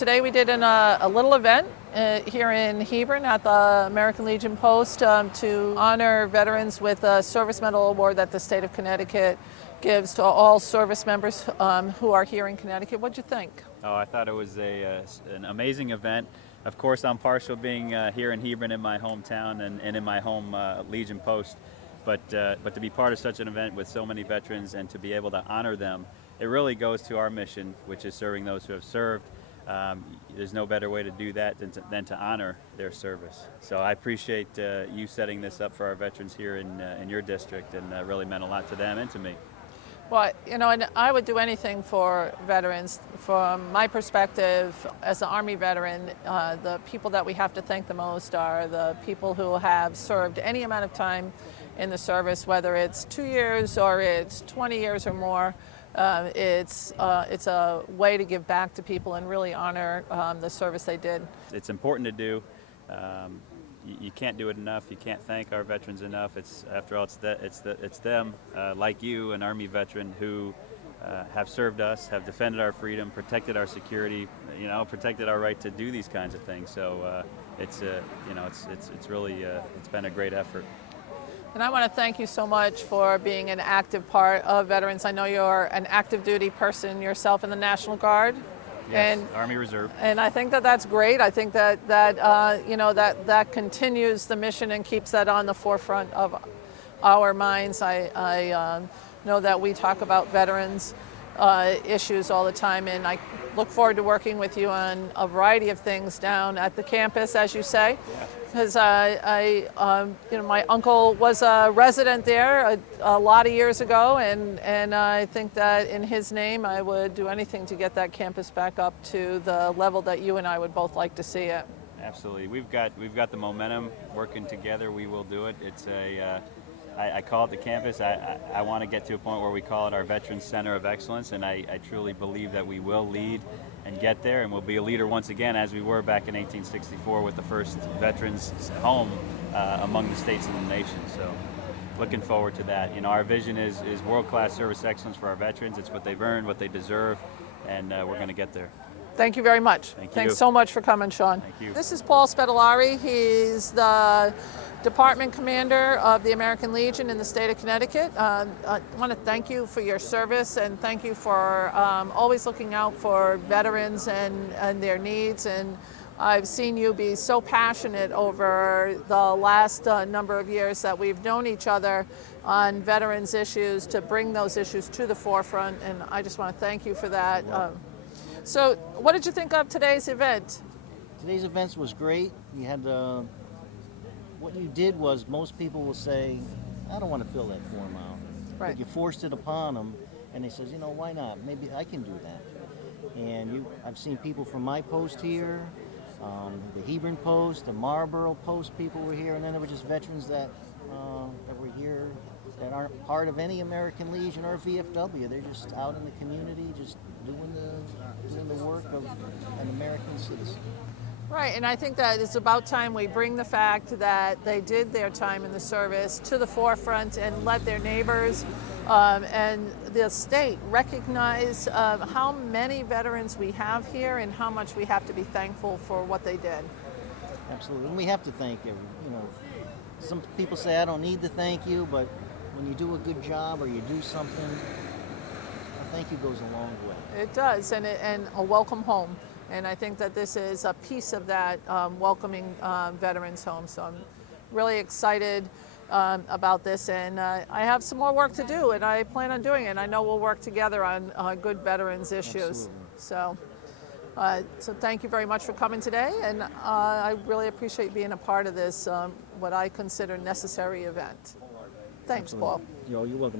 Today we did a little event here in Hebron at the American Legion Post to honor veterans with a Service Medal Award that the state of Connecticut gives to all service members who are here in Connecticut. What'd you think? Oh, I thought it was an amazing event. Of course, I'm partial being here in Hebron in my hometown and in my home Legion Post. But to be part of such an event with so many veterans and to be able to honor them, it really goes to our mission, which is serving those who have served. There's no better way to do that than to honor their service. So I appreciate you setting this up for our veterans here in your district, and really meant a lot to them and to me. Well, you know, and I would do anything for veterans. From my perspective, as an Army veteran, the people that we have to thank the most are the people who have served any amount of time in the service, whether it's 2 years or it's 20 years or more. It's a way to give back to people and really honor the service they did. It's important to do. You can't do it enough. You can't thank our veterans enough. After all, it's them, like you, an Army veteran, who have served us, have defended our freedom, protected our security, protected our right to do these kinds of things. So it's really it's been a great effort. And I want to thank you so much for being an active part of veterans. I know you're an active duty person yourself in the National Guard. Yes, and Army Reserve. And I think that that's great. I think that continues the mission and keeps that on the forefront of our minds. I know that we talk about veterans issues all the time, and I look forward to working with you on a variety of things down at the campus, as you say. Because my uncle was a resident there a lot of years ago, and I think that in his name I would do anything to get that campus back up to the level that you and I would both like to see it. Absolutely, we've got the momentum. Working together, we will do it. It's I call it the campus. I want to get to a point where we call it our Veterans Center of Excellence, and I truly believe that we will lead and get there, and we'll be a leader once again, as we were back in 1864 with the first veterans home among the states and the nation. So looking forward to that. Our vision is world-class service excellence for our veterans. It's what they've earned, what they deserve, and we're going to get there. Thank you very much. Thanks so much for coming, Sean. Thank you. This is Paul Spedalari. He's the Department Commander of the American Legion in the state of Connecticut. I want to thank you for your service, and thank you for always looking out for veterans and their needs. And I've seen you be so passionate over the last number of years that we've known each other on veterans issues to bring those issues to the forefront, and I just want to thank you for that. So what did you think of today's event? Today's event was great. You had what you did was, most people will say, I don't want to fill that form out. Right. But you forced it upon them, and they says, why not? Maybe I can do that. And I've seen people from my post here, the Hebron Post, the Marlborough Post people were here, and then there were just veterans that were here that aren't part of any American Legion or VFW. They're just out in the community, just doing the work of an American citizen. Right, and I think that it's about time we bring the fact that they did their time in the service to the forefront and let their neighbors and the state recognize how many veterans we have here and how much we have to be thankful for what they did. Absolutely, and we have to thank you. Some people say I don't need to thank you, but when you do a good job or you do something, a thank you goes a long way. It does, and a welcome home. And I think that this is a piece of that welcoming veterans home. So I'm really excited about this, and I have some more work to do, and I plan on doing it. And I know we'll work together on good veterans issues. Absolutely. So thank you very much for coming today, and I really appreciate being a part of this, what I consider necessary event. Thanks, Absolutely. Paul. You're welcome.